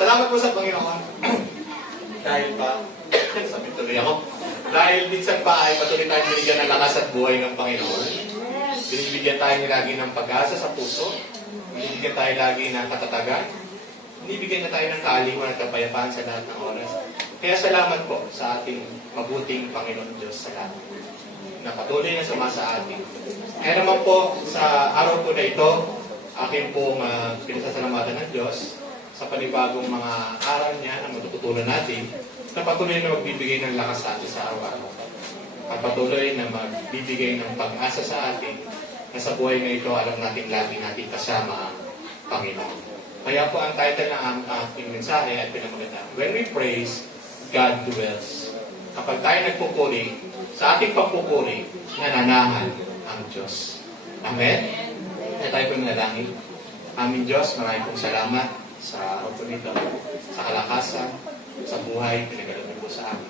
Salamat po sa Panginoon. Dahil pa, sabi tuloy ako, dahil minsan pa ay patuloy tayong binigyan ng lakas at buhay ng Panginoon. Binibigyan tayo lagi ng pag-asa sa puso. Binibigyan tayo lagi ng katatagan. Binibigyan na tayo ng kaaliwan at kapayapaan sa lahat ng oras. Kaya salamat po sa ating mabuting Panginoon Diyos sa lahat na patuloy na sumasa atin. Kaya naman po, sa araw po na ito, akin pong pinasasalamatan ng Diyos sa panibagong mga aral niya na matututunan natin na patuloy na magbibigay ng lakas sa atin sa araw-araw. At patuloy na magbibigay ng pag-asa sa atin na sa buhay na ito, alam natin lagi natin kasama ang Panginoon. Kaya po ang title ng ating mensahe ay pinamaganda, When We Praise, God Dwells. Kapag tayo nagpupuri, sa ating pagpupuri, nananahan ang Diyos. Amen? Kaya tayo po nanalangin. Aming Diyos, maraming pong salamat sa araw po nito, sa kalakasan, sa buhay, pinagalaman po sa amin.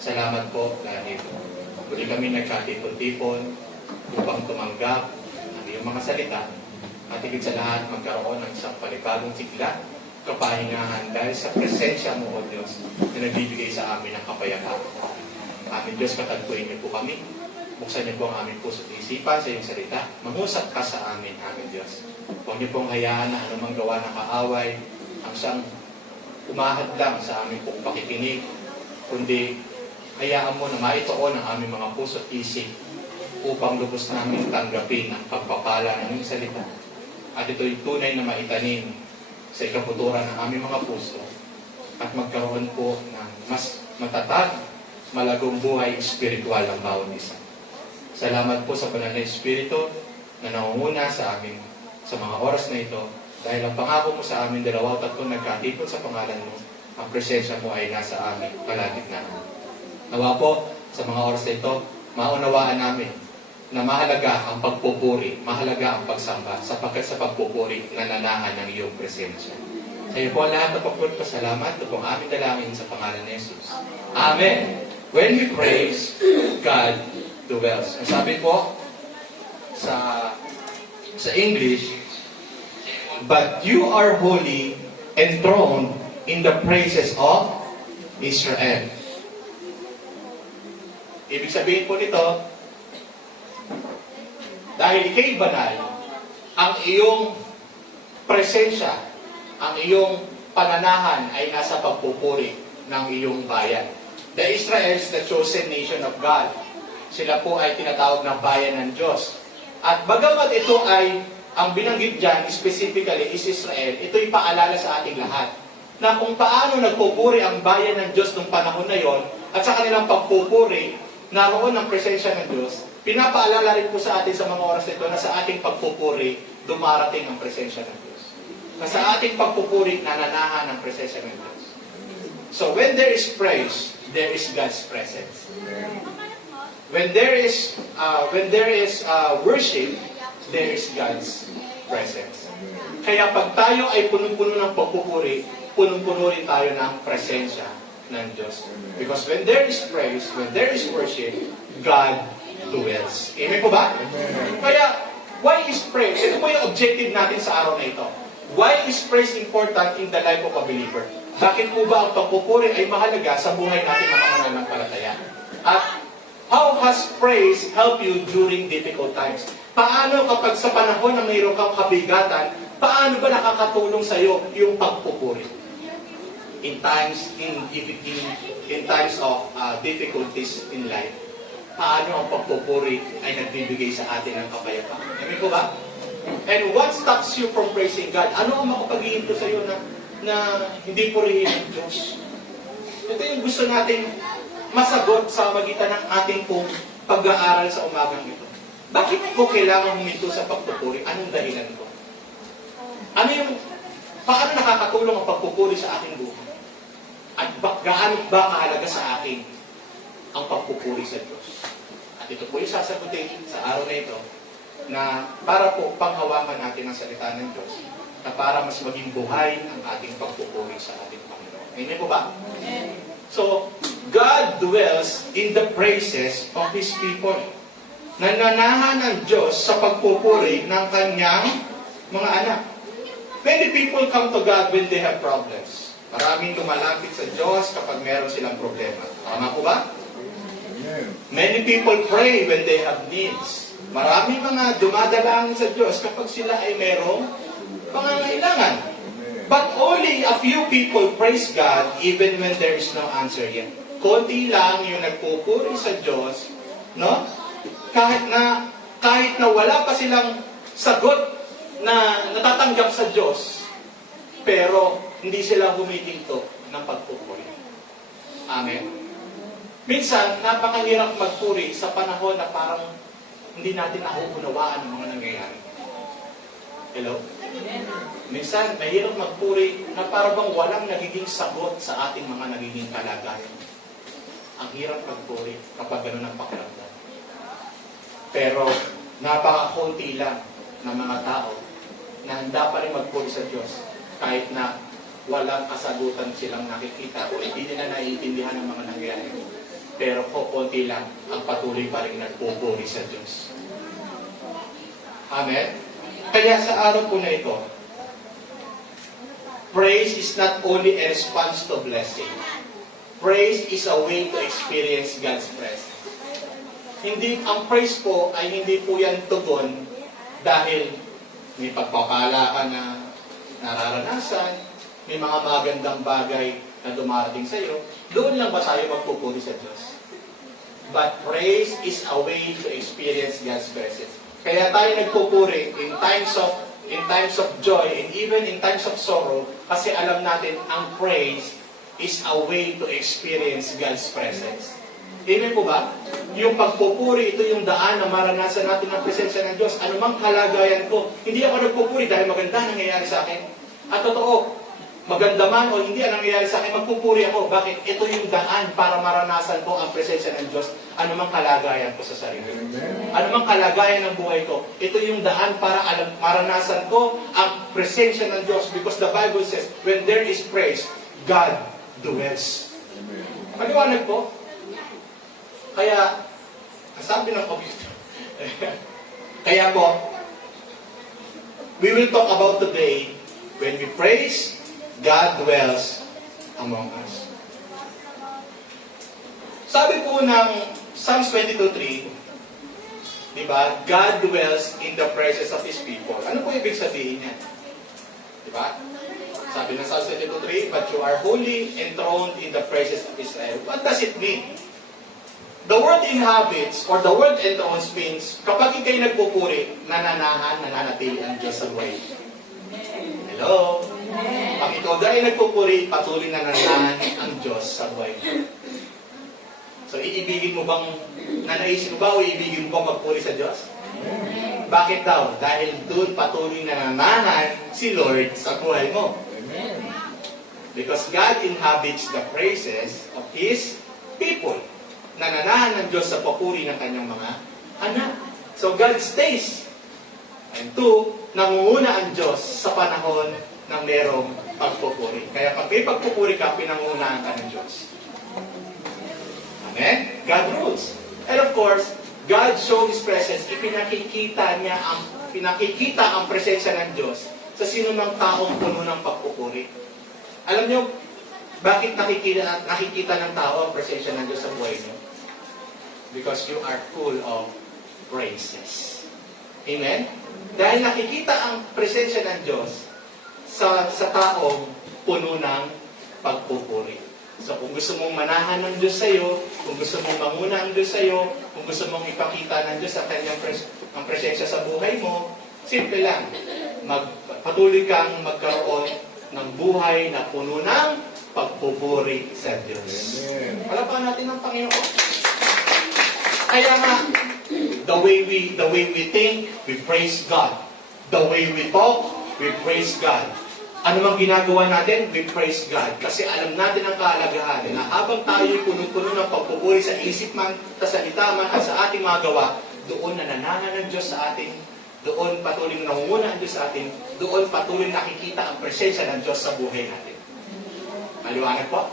Salamat po dahil muli kami nagkatipon-tipon upang tumanggap ng iyong mga salita at higit sa lahat magkaroon ng isang panibagong sigla, kapahingahan dahil sa presensya mo, O Diyos, na nagbibigay sa amin ng kapayapaan. Aming Diyos, katagpuin niyo po kami. Buksan niyo po ang aming puso at isipan sa iyong salita. Mangusap ka sa amin, aming Diyos. Huwag niyo pong hayaan na anumang gawa ng kaaway ang siyang umahad lang sa aming pong pakikinig, kundi hayaan mo na maituon ang aming mga puso at isip upang lubos namin tanggapin ang pagpapala ng iyong salita. At ito'y tunay na maitanim sa ikaputuran ng aming mga puso at magkaroon po ng mas matatag, malagong buhay espiritual ang bawat isa. Salamat po sa banal na Espiritu na nangunguna sa amin sa mga oras na ito dahil ang pangako mo sa amin 2 o 3 nagkatipon sa pangalan mo, ang presensya mo ay nasa amin, kalagitnaan. Nawa po sa mga oras na ito, maunawaan namin na mahalaga ang pagpupuri, mahalaga ang pagsamba sapagkat sa pagpupuri nananahan ng iyong presensya. Sa iyo po lahat na pagpupuri, pasalamat. Ito pong aming dalangin sa pangalan ni Jesus. Amen. When we praise, God dwells. Ang sabi po sa English, but you are holy, enthroned in the praises of Israel. Ibig sabihin po nito, dahil ikay banal, ang iyong presensya, ang iyong pananahan ay nasa pagpupuri ng iyong bayan. The Israelites, the chosen nation of God. Sila po ay tinatawag na bayan ng Diyos. At bagamat ito ay, ang binanggit dyan, specifically is Israel, ito'y paalala sa ating lahat na kung paano nagpupuri ang bayan ng Diyos noong panahon na yon at sa kanilang pagpupuri, naroon ang presensya ng Diyos, pinapaalala rin po sa atin sa mga oras nito na sa ating pagpupuri, dumarating ang presensya ng Diyos. Na sa ating pagpupuri, nananahan ang presensya ng Diyos. So when there is praise, there is God's presence. When there is worship, there is God's presence. Kaya pag tayo ay punong-puno ng pagpupuri, punong-puno rin tayo ng presensya ng Diyos. Because when there is praise, when there is worship, God dwells. Amen po ba? Amen. Kaya, why is praise? Ito po yung objective natin sa araw na ito. Why is praise important in the life of a believer? Bakit po ba ang pagpupuri ay mahalaga sa buhay natin ng mga mananampalataya? At how has praise helped you during difficult times? Paano kapag sa panahon na mayroon kang kabigatan, paano ba nakakatulong sa iyo yung pagpupuri? In times of difficulties in life, paano ang pagpupuri ay nagbibigay sa atin ng kapayapaan? Amen po ba? And what stops you from praising God? Ano ang makapaghihinto sa iyo na hindi purihin ang Diyos? Ito yung gusto natin masagot sa magitan ng ating pong pag-aaral sa umagang ito. Bakit ko kailangan huminto sa pagpupuri? Anong dahilan ko? Paano nakakatulong ang pagpupuri sa ating buhay? At gaano ba kahalaga sa akin ang pagpupuri sa Diyos? At ito po yung sasagutin sa araw na ito na para po panghawakan natin ang salita ng Diyos na para mas maging buhay ang ating pagpupuri sa ating Panginoon. Amen po ba? Amen. So, God dwells in the praises of His people. Nananahan ang Diyos sa pagpupuri ng Kanyang mga anak. Many people come to God when they have problems. Maraming lumalapit sa Diyos kapag meron silang problema. Tama po ba? Many people pray when they have needs. Maraming mga dumadalangin sa Diyos kapag sila ay merong pangangailangan. But only a few people praise God even when there is no answer yet. Konti lang yung nagpupuri sa Diyos, no? Kahit na wala pa silang sagot na natatanggap sa Diyos, pero hindi sila humihinto ng pagpupuri. Amen. Minsan, napakahirap magpuri sa panahon na parang hindi natin nauunawaan ang mga nangyayari. Hello? Minsan, mahirap magpuri na parang walang nagiging sagot sa ating mga nagiging kalagayan. Ang hirap magpuri kapag gano'n ang pakiramdam. Pero, napakakunti lang ng mga tao na handa pa rin magpuri sa Diyos kahit na walang kasagutan silang nakikita o hindi nila naiintindihan ang mga nangyayari. Pero konti lang ang patuloy pa rin nagpupuri sa Diyos. Amen? Kaya sa araw po na ito, praise is not only a response to blessing. Praise is a way to experience God's presence. Ang praise po ay hindi po yan tugon dahil may pagpapala ka na nararanasan, may mga magandang bagay na dumarating sa iyo, doon lang ba tayo magpupuri sa Diyos? But praise is a way to experience God's presence. Kaya tayo nagpupuri in times of joy, and even in times of sorrow, kasi alam natin ang praise is a way to experience God's presence. Amen po ba? Yung pagpupuri, ito yung daan na maranasan natin ang presensya ng Diyos. Anumang kalagayan ko, hindi ako nagpupuri dahil maganda nangyayari sa akin. At totoo, maganda man o hindi ang nangyayari sa akin, magpupuri ako. Bakit? Ito yung daan para maranasan ko ang presensya ng Diyos. Anumang kalagayan ko sa sarili. Anumang kalagayan ng buhay ko, ito yung daan para maranasan ko ang presensya ng Diyos. Because the Bible says, when there is praise, God dwells. Maliwanag po. Kaya, sabi ng computer. Kaya po, we will talk about today, when we praise, God dwells among us. Sabi po ng Psalms 22:3, di ba? God dwells in the presence of His people. Ano po ibig sabihin niya? Di ba? Sabi ng Psalms 22:3, but you are holy, enthroned in the presence of Israel. What does it mean? The word inhabits, or the word enthrones means, kapag ikay nagpupuri, nananatili ang Diyos sa buhay. Hello? Pag ikaw dahil nagpupuri, patuloy na nananahan ang Diyos sa buhay mo. So, iibigin mo bang, nanaisip mo ba o iibigin mo bang magpuri sa Diyos? Bakit daw? Dahil doon patuloy na nananahan si Lord sa buhay mo. Because God inhabits the praises of His people. Nananahan ng Diyos sa papuri ng kanyang mga anak. So God stays. And two, nangunguna ang Diyos sa panahon ng merong pagpupuri. Kaya pag may pagpupuri ka, pinangungunahan ka ng Diyos. Amen? God rules. And of course, God shows His presence. Pinakikita ang presensya ng Diyos sa sino ng taong puno ng pagpupuri. Alam niyo, bakit nakikita ng tao ang presensya ng Diyos sa buhay niyo? Because you are full of praises. Amen? Dahil nakikita ang presensya ng Diyos sa taong puno ng pagpupuri. So kung gusto mong manahan ng Diyos sa iyo, kung gusto mong manguna ang Diyos sa iyo, kung gusto mong ipakita ng Diyos sa kanyang ang presensya sa buhay mo, simple lang. Patuloy kang magkaroon ng buhay na puno ng pagpupuri sa Diyos. Palapakan natin ang Panginoon. Kaya nga, the way we think, we praise God. The way we talk, we praise God. Ano mang ginagawa natin, we praise God. Kasi alam natin ang kahalagahan na habang tayo puno-puno ng pagpupuri sa isip man, sa salita man, at sa ating mga gawa, doon nananahan ng Diyos sa atin, doon patuloy nangunguna ang Diyos sa atin, doon patuloy nakikita ang presensya ng Diyos sa buhay natin. Maliwanag po?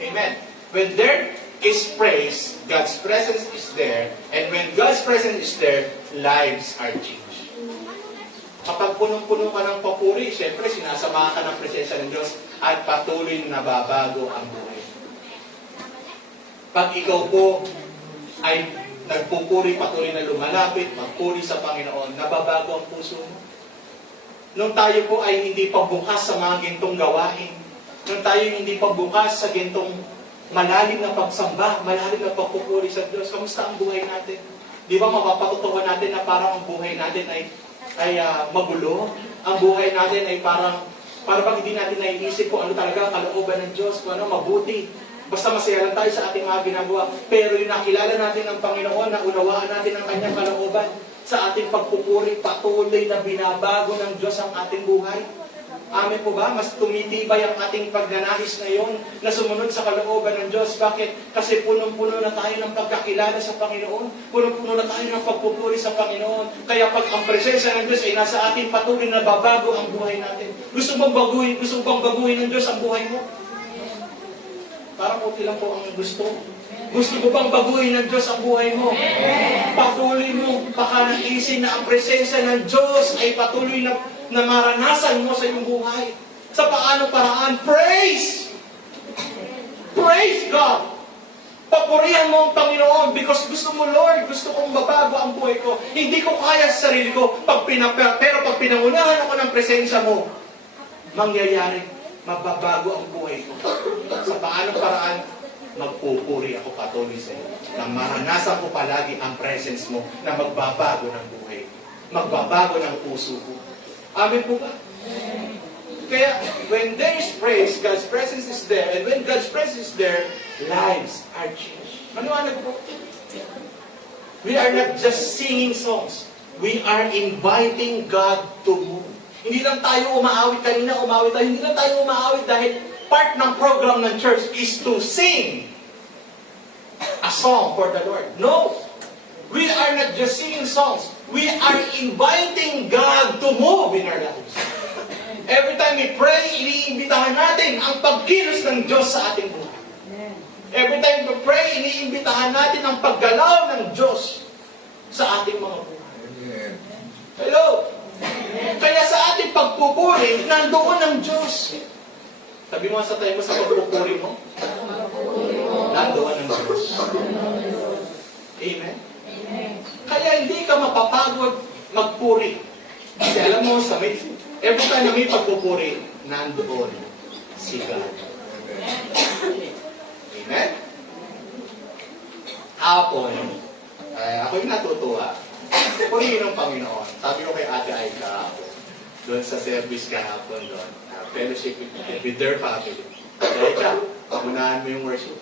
Amen. When there is praise, God's presence is there, and when God's presence is there, lives are changed. Kapag punong-puno ka ng papuri, siyempre sinasamahan ka ng presensya ng Diyos at patuloy na nababago ang buhay. Pag ikaw po ay nagpupuri, patuloy na lumalapit, magpuri sa Panginoon, nababago ang puso mo. Nung tayo po ay hindi pa bukas sa mga gintong gawain, nung tayo hindi pa bukas sa gintong malalim na pagsamba, malalim na pagpupuri sa Diyos, kamusta ang buhay natin? Di ba mapapatutuwa natin na parang ang buhay natin ay magulo? Ang buhay natin ay parang bang hindi natin naiisip kung ano talaga ang kalooban ng Diyos, kung ano mabuti. Basta masaya lang tayo sa ating mga ginagawa. Pero yung nakilala natin ng Panginoon, naunawaan natin ang kanyang kalooban, sa ating pagpupuri, patuloy na binabago ng Diyos ang ating buhay. Amen po ba? Mas tumitibay ang ating pagnanais ngayon na sumunod sa kalooban ng Diyos. Bakit? Kasi punong-puno na tayo ng pagkakilala sa Panginoon. Punong-puno na tayo ng pagpupuri sa Panginoon. Kaya pag ang presensya ng Diyos ay nasa ating, patuloy na babago ang buhay natin. Gusto bang baguhin ng Diyos ang buhay mo? Parang puti lang po ang gusto. Gusto mo bang baguhin ng Diyos ang buhay mo? Patuloy mo pakanaisin na ang presensya ng Diyos ay patuloy na maranasan mo sa iyong buhay. Sa paano paraan? Praise! Praise God! Papurihan mo ang Panginoon because gusto mo, Lord, gusto kong mabago ang buhay ko. Hindi ko kaya sa sarili ko, pero pag pinangunahan ako ng presensya mo, mangyayari, mababago ang buhay ko. Sa paano paraan? Magpupuri ako patuloy sa iyo. Na maranasan ko palagi ang presence mo na magbabago ng buhay. Magbabago ng puso ko. Amen po ba? Kaya, when there is praise, God's presence is there. And when God's presence is there, lives are changed. Maniwanag po. We are not just singing songs. We are inviting God to move. Hindi lang tayo umaawit kanina, hindi lang tayo umaawit dahil part ng program ng church is to sing a song for the Lord. No! We are not just singing songs. We are inviting God to move in our lives. Every time we pray, iniimbitahan natin ang pagkilos ng Diyos sa ating buhay. Every time we pray, iniimbitahan natin ang paggalaw ng Diyos sa ating mga buhay. Hello? Kaya sa ating pagpupuri, nandoon ang Diyos. Sabi mo sa tayo mo sa pagpupuri mo, nandoon ang Diyos. Amen? Kaya hindi ka mapapagod magpuri. Kasi alam mo, every time na may pagpupuri, nandoon si God. Amen? Hapon, ako yung natutuwa. Purihin ng Panginoon. Sabi ko kay Ate Aika, doon sa service kahapon doon, fellowship with their family. Kaya siya, pamunahan mo yung worship.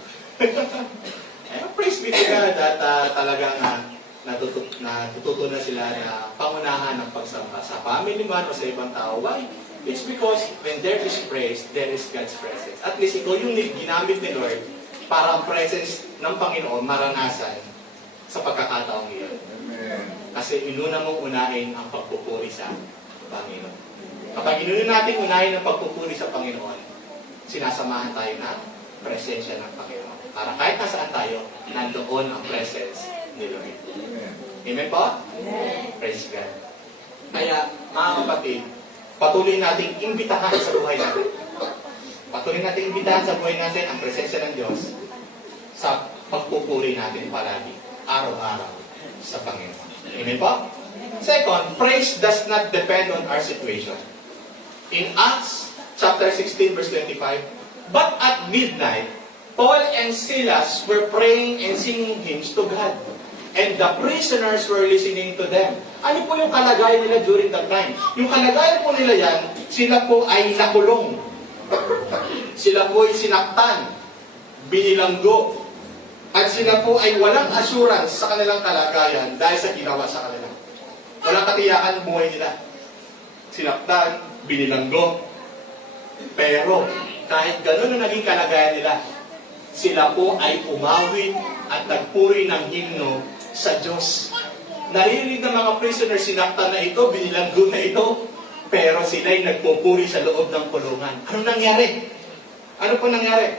Praise be to God at talagang natututo na sila na pangunahan ng pagsamba sa family man o sa ibang tao. Why? It's because when there is praise, there is God's presence. At least ito yung ginamit ni Lord para ang presence ng Panginoon maranasan sa pagkakataong iyon. Kasi inuna mong unahin ang pagpupuri sa Panginoon. Kapag inuna natin unahin ang pagpupuri sa Panginoon, sinasamahan tayo ng presensya ng Panginoon. Para kahit nasaan tayo, nandoon ang presence ni Lord. Amen po? Praise God. Kaya, mga kapatid, patuloy nating imbitahan sa buhay natin. Patuloy nating imbitahan sa buhay natin ang presensya ng Diyos sa pagpupuri natin palagi, araw-araw sa Panginoon. Amen po? Second, praise does not depend on our situation. In Acts chapter 16 verse 25, but at midnight, Paul and Silas were praying and singing hymns to God. And the prisoners were listening to them. Ano po yung kalagayan nila during that time? Yung kalagayan po nila yan, sila po ay nakulong. Sila po ay sinaktan, binilanggo, at sila po ay walang assurance sa kanilang kalagayan dahil sa ginawa sa kanila. Walang katiyakan buhay nila. Sinaktan, binilanggo. Pero kahit gano'n na naging kalagayan nila, sila po ay umawit at nagpuri ng himno sa Diyos. Naririnig ng mga prisoners, sinaktan na ito, binilanggo na ito, pero sila'y nagpupuri sa loob ng kulungan. Anong nangyari? Ano po nangyari?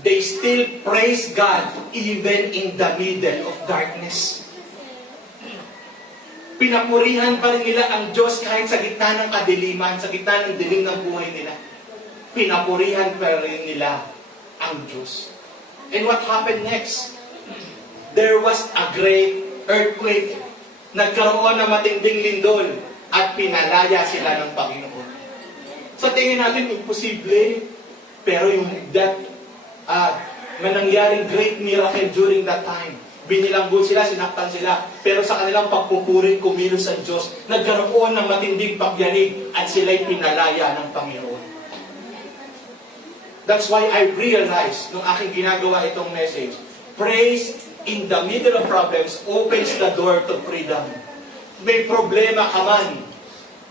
They still praise God even in the middle of darkness. Pinapurihan pa rin nila ang Diyos kahit sa gitna ng kadiliman, sa gitna ng dilim ng buhay nila. Pinapurihan pa rin nila ang Diyos. And what happened next? There was a great earthquake. Nagkaroon ng matinding lindol at pinalaya sila ng Panginoon. Sa tingin natin, imposible. Pero yung nangyaring great miracle during that time. Binilanggol sila, sinaktan sila. Pero sa kanilang pagpupuri, kumilos ang Diyos. Nagkaroon ng matinding pagyanig at sila'y pinalaya ng Panginoon. That's why I realized nung aking ginagawa itong message, praise in the middle of problems opens the door to freedom. May problema ka man.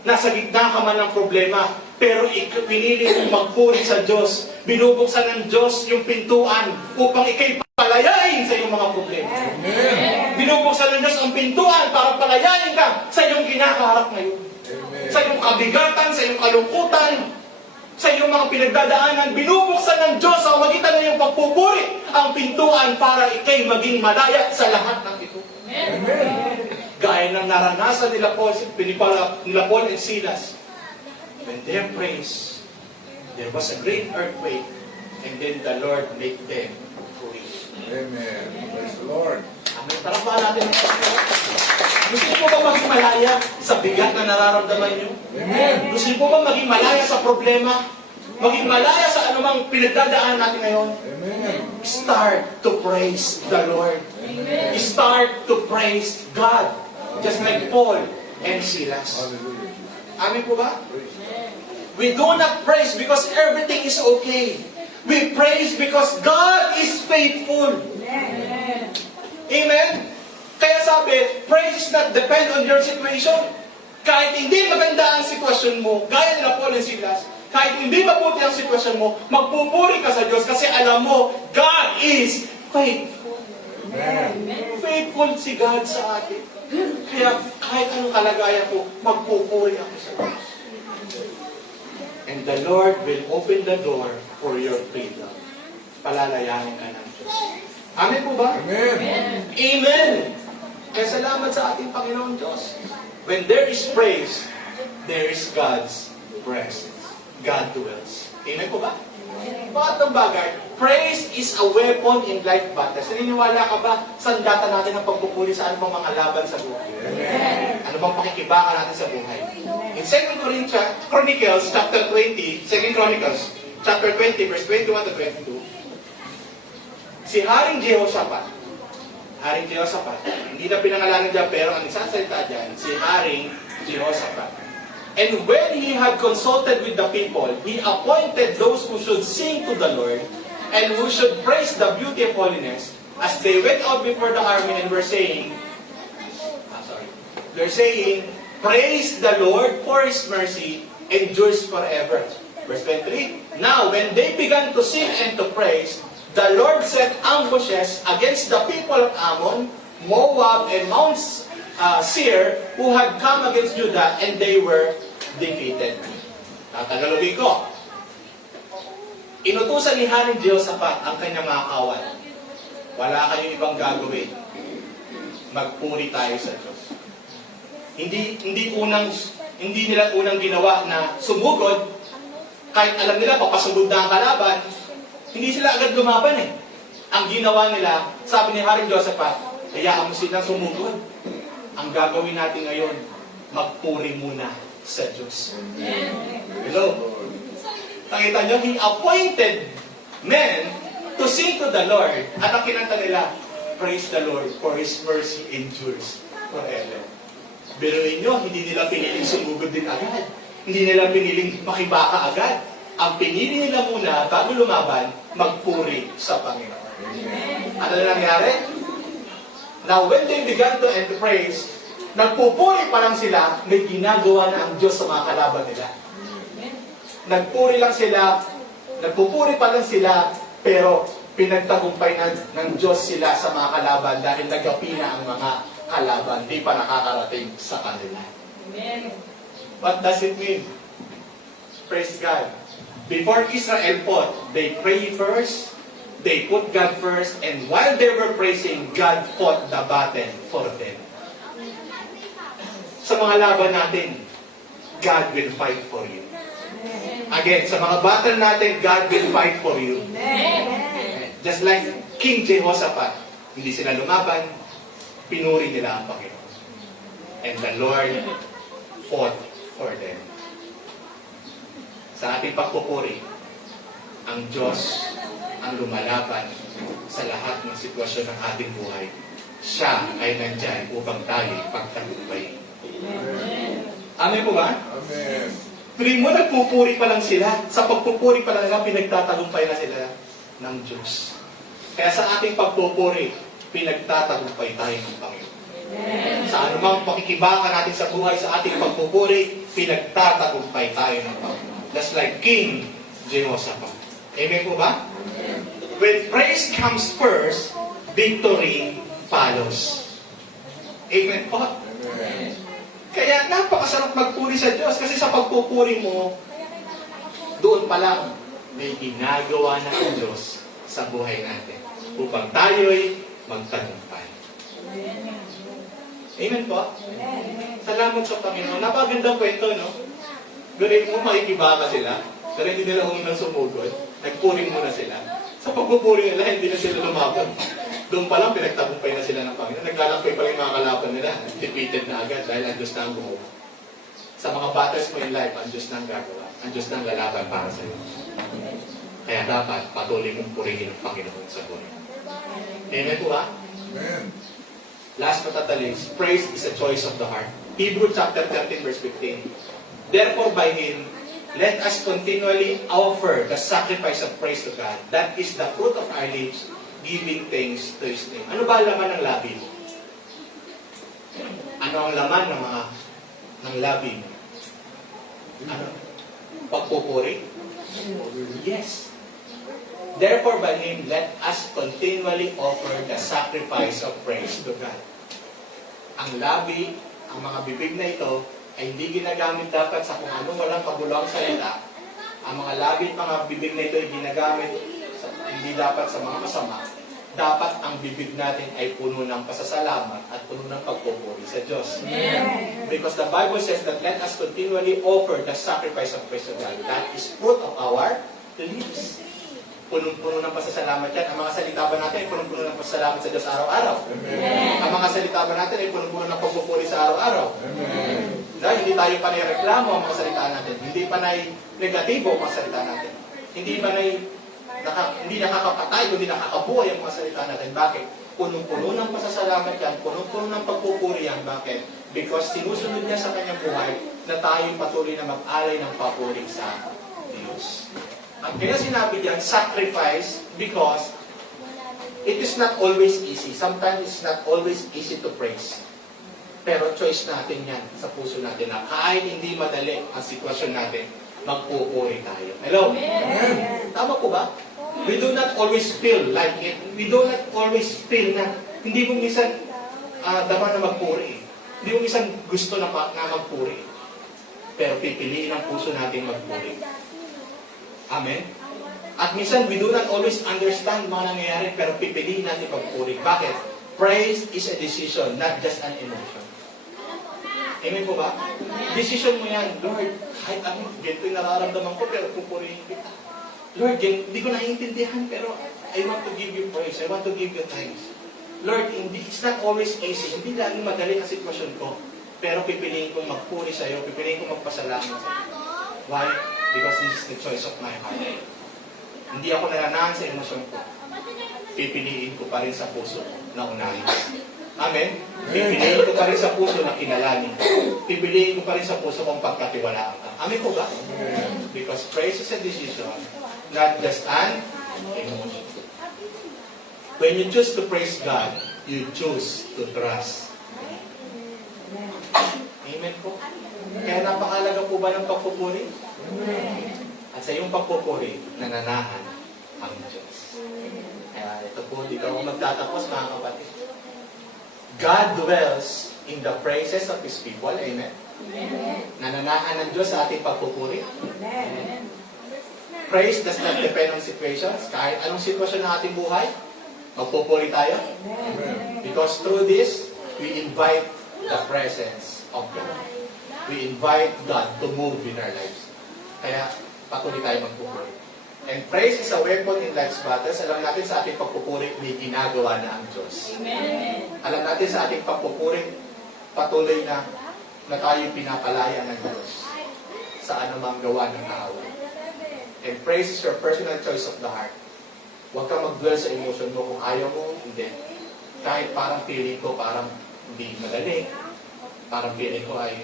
Nasa gitna ka man ng problema. Pero pinili mong magpuri sa Diyos. Binubuksan ng Diyos yung pintuan upang ikay palayain sa iyong mga problema. Amen. Binubuksan ng Diyos ang pintuan para palayain ka sa iyong kinakaharap ngayon. Amen. Sa iyong kabigatan, sa iyong kalungkutan, sa iyong mga pinagdadaanan. Binubuksan ng Diyos sa magitan ng iyong pagpupuri ang pintuan para ikay maging malaya sa lahat ng ito. Amen. Gaya ng naranasan nila Paul and Silas. When they praised, there was a great earthquake, and then the Lord made them free. Amen. Praise the Lord. Amen. Tara pa natin. Gusto mo ba maging malaya sa bigat na nararamdaman nyo? Amen. Gusto mo ba maging malaya sa problema? Maging malaya sa anumang pinagdadaan natin ngayon? Amen. Start to praise the Lord. Amen. Start to praise God. Just like Paul and Silas. Hallelujah. Amen po ba? Praise the Lord. We do not praise because everything is okay. We praise because God is faithful. Amen? Kaya sabi, praise does not depend on your situation. Kahit hindi maganda ang sitwasyon mo, gaya nila Paul and Silas, kahit hindi mabuti ang sitwasyon mo, magpupuri ka sa Diyos kasi alam mo, God is faithful. Amen. Faithful si God sa atin. Kaya kahit anong kalagayan ko, magpupuri ako sa Diyos. And the Lord will open the door for your freedom. Palalayanin ka ng Diyos. Amen po ba? Amen. Amen! Kaya salamat sa ating Panginoon Diyos. When there is praise, there is God's presence. God dwells. Amen po ba? Pangatlong bagay, praise is a weapon in life battles. Naniniwala ka ba sandata natin ang pagpupuli sa anumang mga laban sa buhay? Amen. Ano bang pakikibaka natin sa buhay? In 2 Chronicles chapter 20, 2 Chronicles chapter 20, verse 21 to 22, si Haring Jehoshaphat, hindi na pinangalanan dyan, pero ang isasalita dyan, si Haring Jehoshaphat. And when he had consulted with the people, he appointed those who should sing to the Lord and who should praise the beauty of holiness as they went out before the army and were saying, praise the Lord for His mercy endures forever. Verse 23, now when they began to sing and to praise, the Lord set ambushes against the people of Ammon, Moab, and Mount Seir, who had come against Judah, and they were defeated. Tagalogin ko. Inutusan ni Haring Jehoshaphat ang kanyang mga kawal. Wala kayong ibang gagawin. Magpuri tayo sa Diyos. Hindi nila unang ginawa na sumugod, kahit alam nila papasugod na ang kalaban, hindi sila agad lumaban eh. Ang ginawa nila, sabi ni Haring Jehoshaphat, hayaan mo silang sumugod. Ang gagawin natin ngayon, magpuri muna sa Diyos. Hello? Nakita nyo, He appointed men to sing to the Lord. At ang kinanta nila, praise the Lord for His mercy endures forever. Biruin nyo, hindi nila piniling sumugod din agad. Hindi nila piniling makibaka agad. Ang pinili nila muna, bago lumaban, magpuri sa Panginoon. Ano na nangyari? Now, when they began to praise, nagpupuri pa lang sila, may ginagawa na ang Diyos sa mga kalaban nila. Nagpupuri pa lang sila, pero pinagtagumpay ng Diyos sila sa mga kalaban dahil nagapi na ang mga kalaban, di pa nakakarating sa kanila. Amen. What does it mean? Praise God. Before Israel fought, they pray first, they put God first, and while they were praising, God fought the battle for them. sa mga laban natin, God will fight for you. Again, sa mga battle natin, God will fight for you. Just like King Jehoshaphat, hindi sila lumaban, pinuri nila ang Panginoon. And the Lord fought for them. Sa ating pagpupuri, ang Diyos ang lumalaban sa lahat ng sitwasyon ng ating buhay. Siya ay nandyan upang tayo pagtagumpay. Amen po ba? Amen. Tuwing mo nagpupuri pa lang sila, sa pagpupuri pa lang nila, pinagtatagumpay na sila ng Diyos. Kaya sa ating pagpupuri, pinagtatagumpay tayo ng Panginoon. Sa anumang pakikibaka natin sa buhay, sa ating pagpupuri, pinagtatagumpay tayo ng Panginoon. Just like King Jehoshaphat. Amen po ba? When praise comes first, victory follows. Amen po? Amen. Kaya napakasarap magpuri sa Diyos kasi sa pagpupuri mo, doon pa lang may ginagawa na ang Diyos sa buhay natin upang tayo'y magtagumpay. Amen po? Salamat sa Panginoon. Napagandang kwento, no? Ganun mo, makikibaka sila. Pero hindi nila unang sumugod. Nagpuri muna sila. Sa pagpupuri nila, hindi na sila lumaban. Doon pa lang, pinagtagumpay na sila ng Panginoon. Naglalakbay pa lang yung mga kalaban nila. Defeated na agad dahil ang Diyos na ang gumawa. Sa mga battles mo in life, ang Diyos na ang gagawa. Ang Diyos na ang lalaban para sa iyo. Kaya dapat patuloy mong purihin ang Panginoon sa buhay. Amen po ba? Amen. Last but not the least, praise is a choice of the heart. Hebrews chapter 13 verse 15. Therefore by Him, let us continually offer the sacrifice of praise to God. That is the fruit of our lips, giving thanks to His name. Ano ba ang laman ng labi mo? Ano ang laman ng labi mo? Ano? Pagpupuri? Yes. Therefore, by Him, let us continually offer the sacrifice of praise to God. Ang labi, ang mga bibig na ito, ay hindi ginagamit dapat sa kung anong walang kabuluhang salita. Ang mga labi at mga bibig na ito ay ginagamit hindi dapat sa mga masama. Dapat ang bibig natin ay puno ng pasasalamat at puno ng pagpupuri sa Diyos. Amen. Because the Bible says that let us continually offer the sacrifice of praise to God. That is fruit of our lips. Punong-puno ng pasasalamat yan. Ang mga salita ba natin ay punong-puno ng pasasalamat sa Diyos araw-araw? Amen. Ang mga salita ba natin ay punong-puno ng pagpupuri sa araw-araw? Amen. Dahil hindi tayo panay reklamo ang mga salita natin. Hindi panay negatibo ang mga salita natin. Hindi panay hindi nakakapatay, hindi nakakabuhay ang mga salita natin. Bakit? Punong-puno ng pasasalamat yan, punong-puno ng pagpupuri yan. Bakit? Because sinusunod niya sa kanyang buhay na tayo patuloy na mag-alay ng papuri sa Diyos. At kaya sinabi diyan, sacrifice, because it is not always easy. Sometimes it's not always easy to praise. Pero choice natin yan sa puso natin na kahit hindi madali ang sitwasyon natin, magpupuri tayo. Hello? Amen. Tama po ba? We do not always feel like it. We do not always feel na hindi mo minsan dama na magpuri. Hindi mo minsan gusto na magpuri. Pero pipiliin ang puso natin magpuri. Amen? At minsan, we do not always understand mga nangyayari, pero pipiliin natin magpuri. Bakit? Praise is a decision, not just an emotion. Amen po ba? Decision mo yan, Lord, kahit ganito yung nararamdaman ko, pero pupurihin kita. Lord, hindi ko naiintindihan, pero I want to give you praise. I want to give you thanks. Lord, it's not always easy. Hindi laging madali ang sitwasyon ko. Pero pipiliin kong magpuri sa iyo, pipiliin kong magpasalamat sa iyo. Why? Because this is the choice of my heart. Hindi ako nananahan sa emosyon ko. Pipiliin ko pa rin sa puso na unahin. Amen? Pipiliin ko pa rin sa puso na kinalanin. Pipiliin ko pa rin sa puso kong pagkatiwalaan ka. Amen po ba? Because praise is a decision, not just an emotion. When you choose to praise God, you choose to trust. Amen po. Kaya napakalaga po ba ng pagpupuri? At sa iyong pagpupuri, nananahan ang Diyos. Kaya ito po, dito ako magtatapos mga kapatid. God dwells in the praises of His people. Amen. Nananahan ng Diyos sa ating pagpupuri. Praise does not depend on situations. Kahit anong sitwasyon ng ating buhay, magpupuri tayo. Amen. Because through this, we invite the presence of God. We invite God to move in our lives. Kaya patuloy tayo magpupuri. And praise is a weapon in life's battles. Alam natin sa ating pagpupuri, may ginagawa na ang Diyos. Amen. Alam natin sa ating pagpupuri, patuloy na tayo pinapalaya ng Diyos sa anumang gawa ng tao. And praise is your personal choice of the heart. Huwag kang mag-dwell sa emotion mo kung ayaw mo, hindi. Kahit parang feeling ko, parang hindi madali. Parang feeling ko ay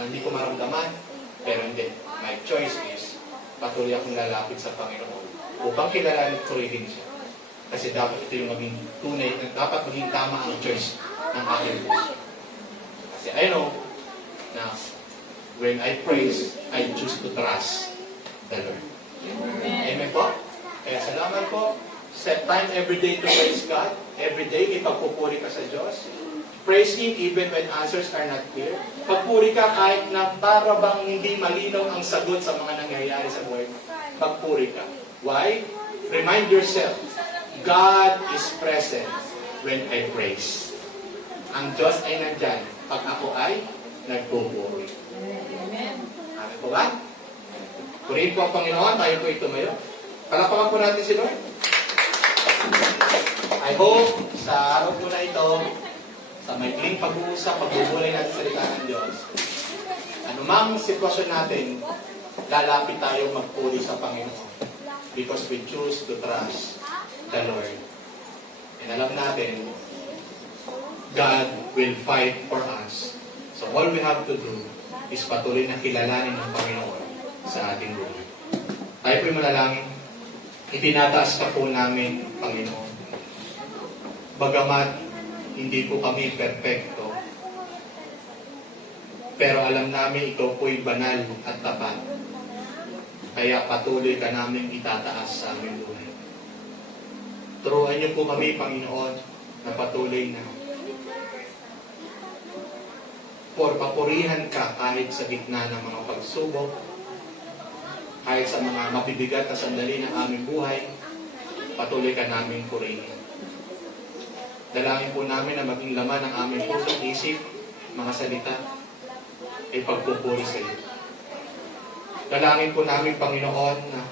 hindi ko maramdaman. Pero hindi. My choice is, patuloy akong lalapit sa Panginoon upang kilalanin ko rin siya. Kasi dapat ito yung maging tunay, dapat maging tama ang choice ng aking puso. Kasi I know na when I praise, I choose to trust the Lord. Amen po? Kaya salamat po. Set time every day to praise God. Every day, ipagpupuri ka sa Diyos. Praise Him even when answers are not clear. Pagpuri ka kahit na para bang hindi malinaw ang sagot sa mga nangyayari sa buhay mo. Pagpuri ka. Why? Remind yourself, God is present when I praise. Ang Diyos ay nandyan pag ako ay nagpupuri. Amen. Amen po ba? Purihin po ang Panginoon, tayo po itumayo. Palapakan po natin si Lord. I hope sa araw po na ito, sa maikling pag-uusap, pagbubulay natin sa salita ng Diyos, anumang sitwasyon natin, lalapit tayong magpuri sa Panginoon because we choose to trust the Lord. And alam natin, God will fight for us. So all we have to do is patuloy na kilalanin ng Panginoon sa ating buhay. Tayo po'y manalangin. Itinataas ka po namin, Panginoon. Bagamat hindi po kami perfecto, pero alam namin ikaw po'y banal at tapat. Kaya patuloy ka namin itataas sa aming buhay. Turuan niyo po kami, Panginoon, na patuloy na papurihan ka kahit sa gitna ng mga pagsubok, kahit sa mga mabibigat na sandali ng aming buhay, patuloy ka namin purihin. Dalangin po namin na maging laman ng aming puso, isip, mga salita, ay pagpupuri sa iyo. Dalangin po namin, Panginoon, na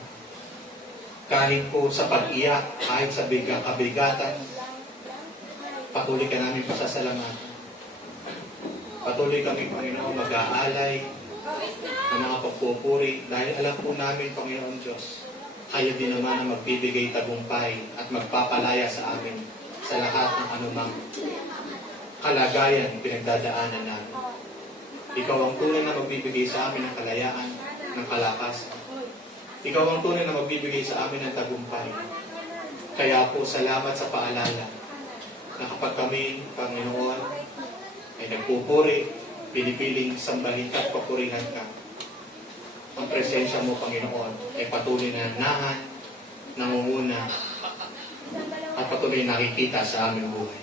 kahit po sa pag-iyak, kahit sa kabigatan, patuloy ka namin pasasalamatan. Patuloy kami, Panginoon, mag-aalay ng mga pagpupuri dahil alam po namin, Panginoon Diyos, kayo din naman ang magbibigay tagumpay at magpapalaya sa amin sa lahat ng anumang kalagayan pinagdadaanan namin. Ikaw ang tunay na magbibigay sa amin ng kalayaan, ng kalakasan. Ikaw ang tunay na magbibigay sa amin ng tagumpay. Kaya po, salamat sa paalala na kapag kami, Panginoon, ay nagpupuri, pinipiling sambahin at papurihan ka, ang presensya mo, Panginoon, ay patuloy na nahan, nangunguna, at patuloy nakikita sa aming buhay.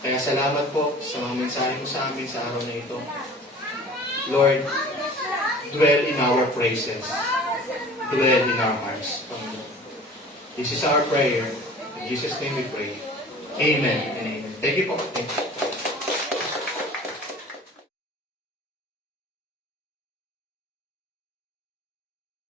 Kaya salamat po sa mga mensahe mo sa amin sa araw na ito. Lord, dwell in our praises. Dwell in our hearts, Panginoon. This is our prayer. In Jesus' name we pray. Amen and amen. Thank you po. Thank you.